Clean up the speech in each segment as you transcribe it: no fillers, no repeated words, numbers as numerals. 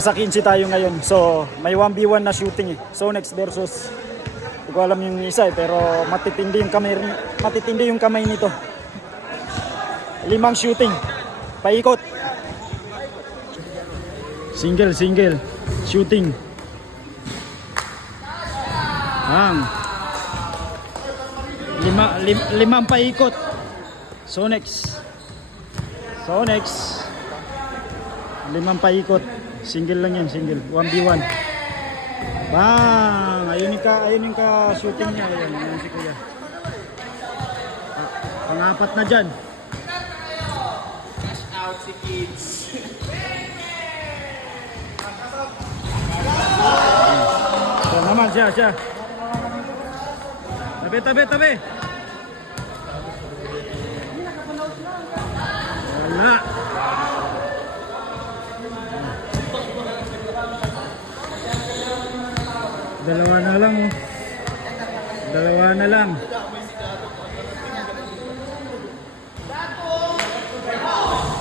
Sa 15 tayo ngayon. So, may 1v1 na shooting eh. Sonex versus hindi ko alam yung isa eh, pero matitindi yung kamay nito. 5 shooting. Paikot. Single shooting. Limang paikot. Sonex. 5 paikot. Single lang yan, single. 1v1. Bang! Ayun yung ka-shooting niya. Ayun si Kuya. Pang-apat na dyan. Cash out si kids. Yan naman siya. Tabi. Wala. Dalawa na lang.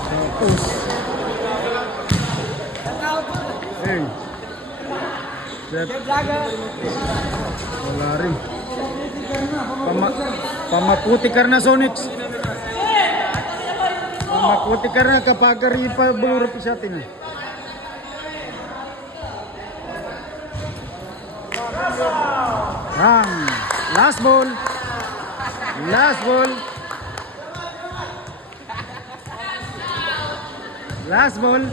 Tapos. Hey. Wala rin. Pamaputi ka na, Sonex. Pamaputi ka na kapag pa buluro sa atin. Last ball.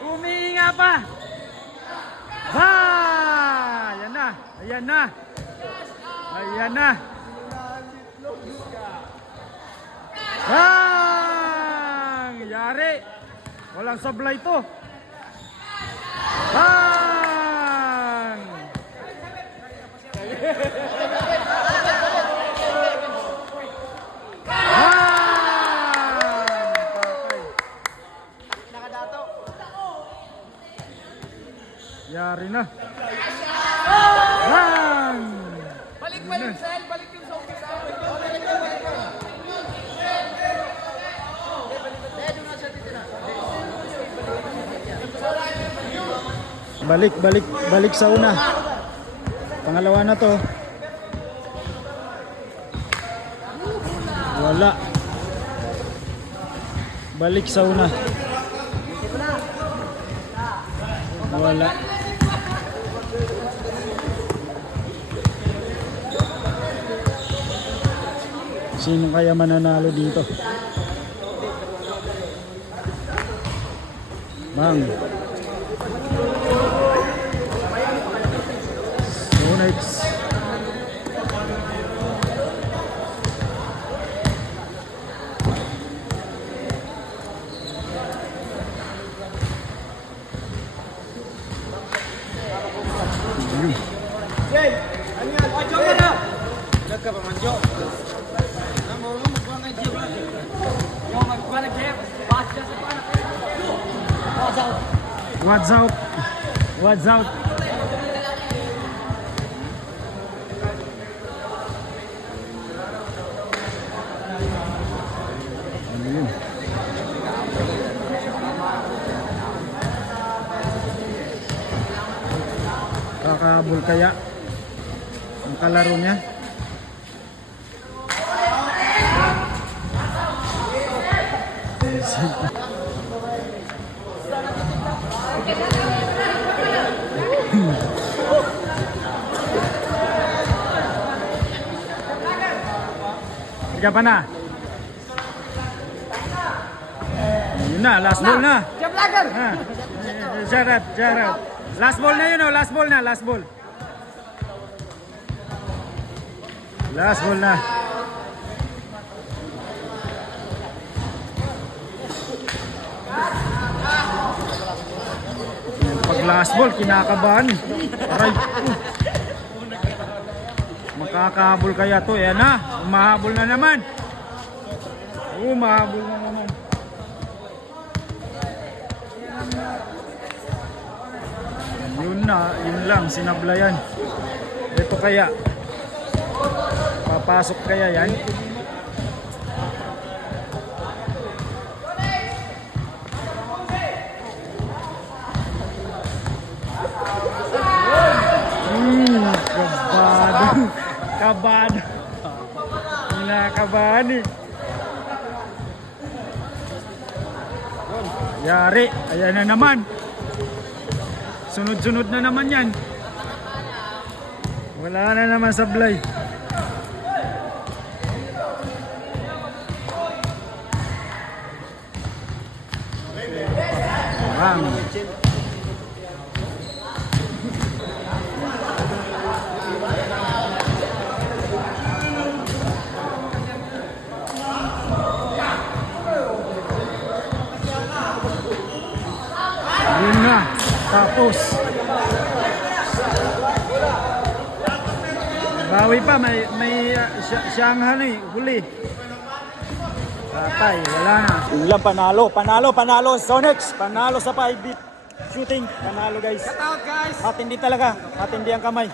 Umiinga pa. Ayan na. Bang! Yari. Walang sablay to. Bang! Yari na. Bang! Balik pa yung cell, balik yung zombie sa akin. Balik sa una. Pangalawa na to. Wala. Balik sa una. Wala. Sino kaya mananalo dito? Bang. Sonex. Jay, ano yan? Manjo ka na! Nagka pa manjo. What's out? Ano yun? Kakahabol kaya ang kalaro niya? Tiga pa na. Yun na, last ball na. Shout out. Last ball na yun, last ball na. Last ball na. Pag last ball, kinakabahan. Aray. Makakahabol kaya to. Ayan na. Umahabol na naman. Yun yun lang, sinablayan. Ito kaya, papasok kaya yan? Kabado. Kabado. Kinakabahan eh. Yari, ayan na naman. Sunod-sunod na naman yan. Wala na naman sablay. Bang. Yun na. Tapos. Bawi pa, may siyang huli. Patay, wala na. Yun lang, panalo. Sonex, panalo sa 5-beat shooting. Panalo guys. Shout out, guys. Matindi talaga, matindi ang kamay.